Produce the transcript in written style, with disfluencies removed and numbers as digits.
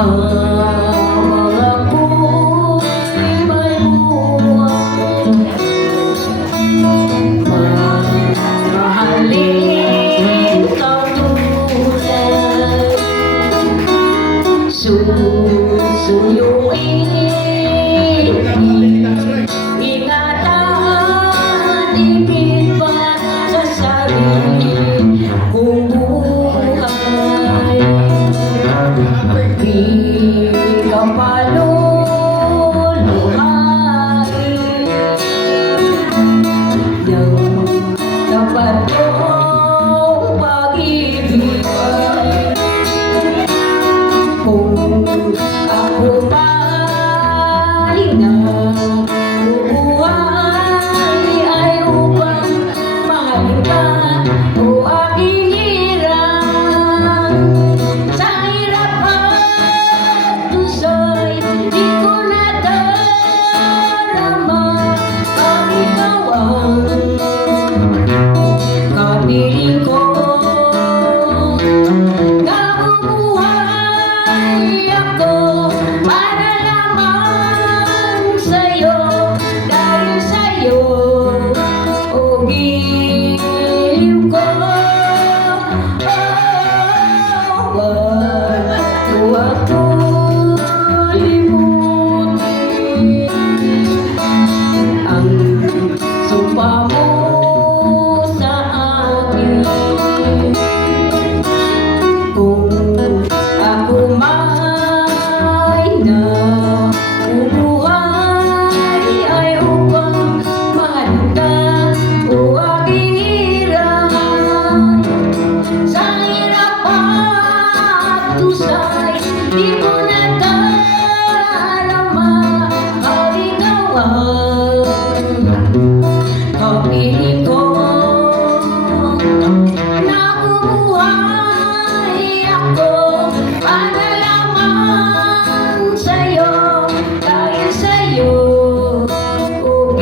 Habang ako'y may buwan, mamahalin kang tulad, susuyuin, ingatan, ibig pa sa sarili kong buhay. Di ka paluluhain ng tapat kong pag-ibig. Kung ako ba'y nabubuhay ay upang mahalin ka o aking hirang. Sa hirap at tusoy, di ko nadarama ang ikaw ang kapiling ko. Nabubuhay ako para lamang sa'yo, dahil sa'yo o giliw ko. Huwag ko limutin ang sumpa mo sa akin. Kung ako may nabubuhay ay upang mahalin ka o aking hirang. Sa hirap at tusay, di ko nadarama ang ikaw ang kapiling ko. Nabubuhay ako para lamang sa'yo, dahil sa'yo o